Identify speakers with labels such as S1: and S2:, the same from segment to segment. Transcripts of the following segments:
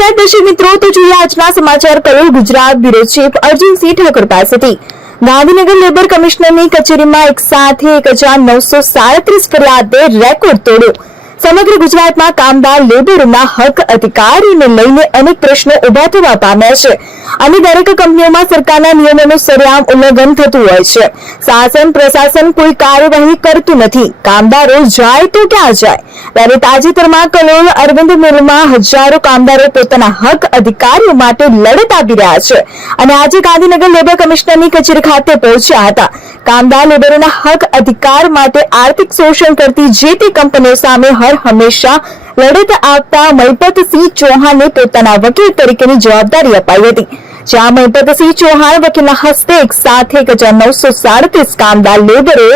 S1: દર્શક મિત્રો. તો જોઈએ આજના સમાચાર કયો ગુજરાત બ્યુરો ચીફ અર્જુનસિંહ ઠાકોર પાસેથી. ગાંધીનગર લેબર કમિશનરની કચેરીમાં એક સાથે એક હજાર નવસો સાડત્રીસ ફરિયાદે રેકોર્ડ તોડ્યો. સમગ્ર ગુજરાતમાં કામદાર લેબરોના હક અધિકારીને લઈને અનેક પ્રશ્નો ઊભા થવા પામ્યા છે. અને દરેક કંપનીઓમાં સરકારના નિયમોનું સરેઆમ ઉલ્લંઘન થતું હોય છે. શાસન, પ્રશાસન કોઈ કાર્યવાહી કરતું નથી. કામદારો જાય તો ક્યાં જાય? ત્યારે તાજેતરમાં કલોલ અરવિંદ મિલમાં હજારો કામદારો પોતાના હક અધિકારીઓ માટે લડત આપી રહ્યા છે. અને આજે ગાંધીનગર લેબર કમિશનરની કચેરી ખાતે પહોંચ્યા હતા. કામદાર લેબરોના હક અધિકાર માટે આર્થિક શોષણ કરતી જે તે કંપનીઓ સામે હર હંમેશા લડત આપતા મહિપતસિંહ ચૌહાણને પોતાના વકીલ તરીકેની જવાબદારી અપાઈ હતી. જ્યાં મહિપતસિંહ ચૌહાણ વકીલના હસ્તે એક સાથે એક હજાર નવસો સાડત્રીસ કામદાર લેબરે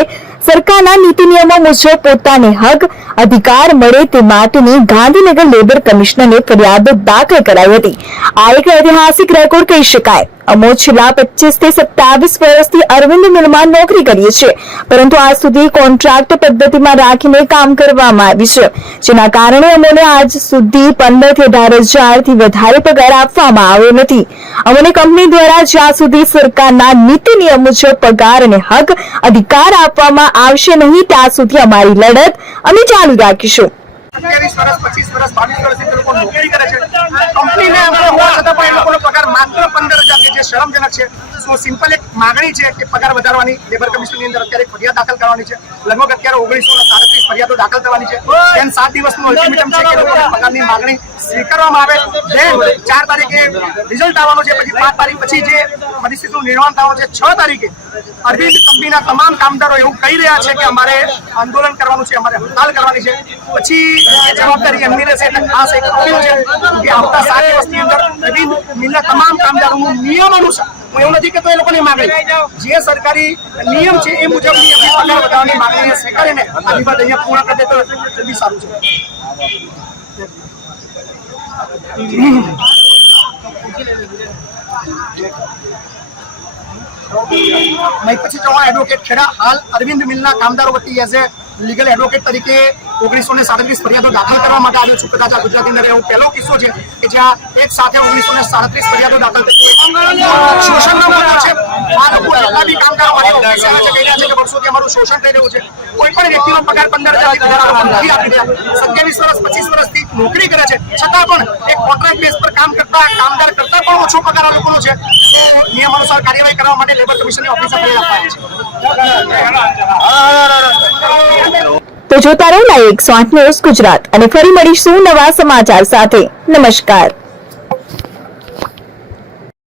S1: સરકારના નીતિ નિયમો મુજબ પોતાને હક અધિકાર મળે તે માટેની ગાંધીનગર લેબર કમિશનરને ફરિયાદ દાખલ કરાઈ હતી. આ એક ઐતિહાસિક રેકોર્ડ કહી શકાય. અમો છેલ્લા પચીસથી સત્તાવીસ વર્ષથી અરવિંદ મિલમાં નોકરી કરીએ છીએ. પરંતુ આજ સુધી કોન્ટ્રાક્ટ પદ્ધતિમાં રાખીને કામ કરવામાં આવ્યું છે. જેના કારણે અમોને આજ સુધી પંદરથી અઢાર હજારથી વધારે પગાર આપવામાં આવ્યો નથી. અમને કંપની દ્વારા જ્યાં સુધી સરકારના નીતિ નિયમ મુજબ પગાર અને હક અધિકાર આપવામાં આવશે નહીં, ત્યાં સુધી અમારી લડત અમે ચાલુ રાખીશું.
S2: અત્યારે વર્ષ પચીસ વર્ષ બાવીસ વર્ષ તે લોકો નોકરી કરે છે. કંપનીને અમારે હોવા છતાં પણ એ લોકોનો પગાર માત્ર પંદર હજાર છે જે શરમજનક છે. સો સિમ્પલ એક માગણી છે કે પગાર વધારવાની લેબર કમિશનની અંદર અત્યારે ફરિયાદ દાખલ કરવાની છે. લગભગ અત્યારે ઓગણીસો સાડત્રીસ ફરિયાદો દાખલ થવાની છે. તેમ સાત દિવસનું અલ્ટિમેટમ છે કે લોકોની પગારની માગણી સ્વીકારવામાં આવે. દેન ચાર તારીખે રિઝલ્ટ આવવાનું છે પછી પાંચ તારીખ પછી જે પરિસ્થિતિનું નિર્માણ થવાનું છે છ તારીખે અરવિંદ કંપનીના તમામ કામદારો એવું કહી રહ્યા છે કે અમારે આંદોલન કરવાનું છે અમારે હડતાલ કરવાની છે. પછી જવાબદારી એમની રહેશે એટલે ખાસ એક અપીલ છે કે આવતા સાત દિવસની અંદર અરવિંદ મિલના તમામ કામદારોનું નિયમ અનુસાર હું એવું નથી કહેતો એ લોકોની માંગણી. જે સરકારી નિયમ છે એ મુજબની એમની પગાર વધારવાની માંગણીને સ્વીકારીને આ વિવાદ અહીંયા પૂર્ણ કરી દે તો જલ્દી સારું છે. મહિપતસિંહ ચૌહાણ એડવોકેટ ખેડા. હાલ અરવિંદ મિલના કામદારો વતી એઝ એ લીગલ એડવોકેટ તરીકે ઓગણીસો ને સાડત્રીસ ફરિયાદો દાખલ કરવા માટે આવ્યો છું. કદાચ આ ગુજરાતની અંદર એવો પહેલો કિસ્સો છે કે જ્યાં એક સાથે ઓગણીસો ને સાડત્રીસ ફરિયાદો દાખલ થઈ. શોષણનો મુદ્દો છે. આ લોકો એટલા બી કામદારો માટે ઓફિસે આવે છે કહી રહ્યા છે કે વર્ષોથી અમારું શોષણ થઈ રહ્યું છે. કોઈ પણ વ્યક્તિનો પગાર પંદર હજારથી નથી આપી રહ્યા સત્યાવીસ વર્ષ પચીસ વર્ષથી નોકરી કરે છે. છતાં પણ એક કોન્ટ્રાક્ટ બેઝ પર કામ કરતા કામદાર કરતા પણ ઓછો પગાર આ લોકોનો છે. તો નિયમ અનુસાર કાર્યવાહી કરવા માટે લેબર કમિશનની ઓફિસે ફરિયાદ છે.
S1: તો જોતા રહો લાઈક આઠ ન્યૂઝ ગુજરાત. અને ફરી મળીશું નવા સમાચાર સાથે. નમસ્કાર.